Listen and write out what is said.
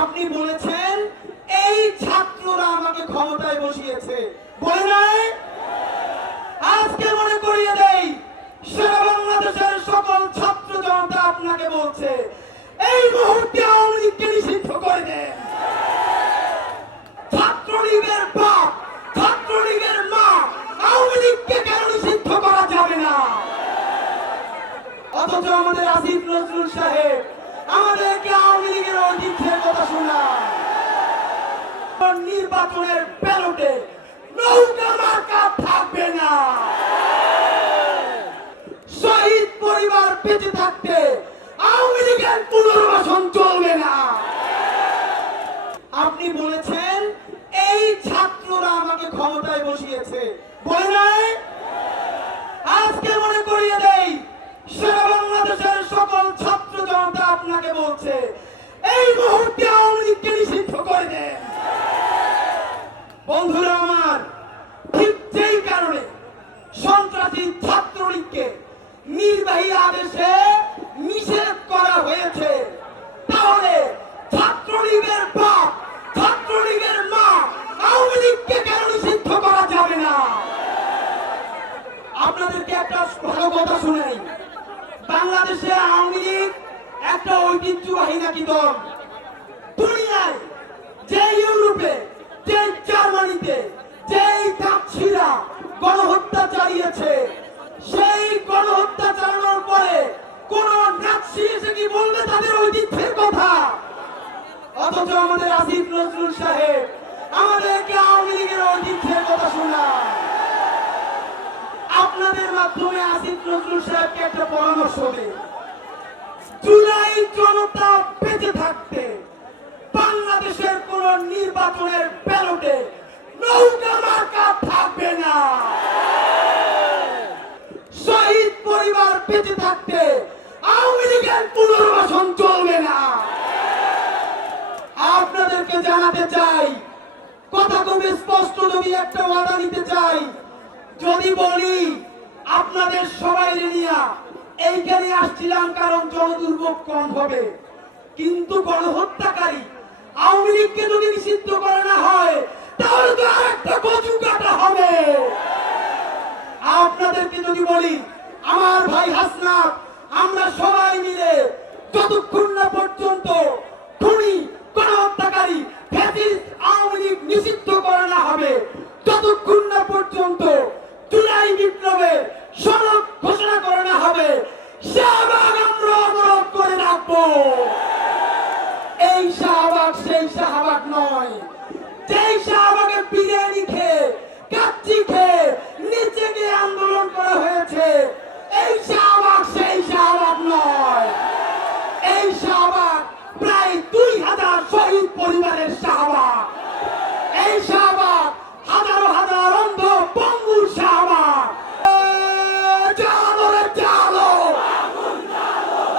আপনি বলেছেন, এই ছাত্ররা আমাকে ক্ষমতায় বসিয়েছে। বলে নাই? আজকে মনে করিয়ে দেই, সারা বাংলাদেশের সকল ছাত্র জনতা আপনাকে বলছে, এই মুহূর্তে আওয়ামী লীগকে নিষিদ্ধ করে দেন। ছাত্রলীগের বাপ, ছাত্রলীগের মা, আওয়ামী লীগকে কেন নিষিদ্ধ করা যাবে না? অথচ আমাদের আসিফ নজরুল সাহেব আমাদেরকে আওয়ামী লীগের ঐতিহ্যের কথা শোনায় নির্বাচনের ব্যালটে নৌকা মার্কা থাকবে না। শহীদ পরিবার বেঁচে থাকতে আওয়ামী লীগের পুনর্বাসন চলবে না। আপনি বলেছেন, এই ছাত্ররা আমাকে ক্ষমতায় বসিয়েছে। বলে নাই? আজকে মনে করিয়ে দেই, সারা বাংলাদেশের সকল ছাত্র জনতা আপনাকে বলছে, এই মুহূর্তে আওয়ামী লীগকে নিষিদ্ধ করে দেন বন্ধুরা আমার, ঠিক যেই কারণে সন্ত্রাসী ছাত্রলীগকে নির্বাহী আদেশে নিষেধ করা হয়েছে, তাহলে ছাত্রলীগের বাপ, ছাত্রলীগের মা আওয়ামী লীগকে কেন নিষিদ্ধ করা যাবে না? আপনাদেরকে একটা ভালো কথা শুনাই বাংলাদেশে আওয়ামী লীগ ঐতিহ্যবাহী নাকি দল? দুনিয়ায় যে ইউরোপে যে জার্মানিতে, যেই কাপছিরা গণহত্যা চালিয়েছে, সেই গণহত্যা চালানোর পরে কোন নাৎসি এসে কি বলবে তাদের ঐতিহ্যের কথা? অথচ আমাদের আসিফ নজরুল সাহেব আমাদেরকে আওয়ামী লীগের ঐতিহ্যের কথা শোনায়। আপনাদের মাধ্যমে আসিফ নজরুল সাহেবকে একটা পরামর্শ দিই। জুলাই জনতা বেঁচে থাকতে, বাংলাদেশের কোন নির্বাচনের ব্যালটে নৌকা মার্কা থাকবে না। শহীদ পরিবার বেঁচে থাকতে আওয়ামী লীগের পুনর্বাসন চলবে না। আপনাদেরকে জানাতে চাই, কথা খুব স্পষ্ট যদি একটা ওয়াদা নিতে চাই, যদি বলি, আপনাদের সবাই নিয়ে এইখানে আসছিলাম কারণ জনদুর্ভোগ কম হবে। কিন্তু গণহত্যাকারী আওয়ামী লীগকে যদি নিষিদ্ধ করে না হয়, তাহলে তো আর একটা কচু কাটা হবে। আপনাদেরকে যদি বলি, আমার ভাই হাসনাত, আমরা সবাই মিলে যতক্ষণ না পর্যন্ত খুনি, গণহত্যাকারী, ফ্যাসিস্ট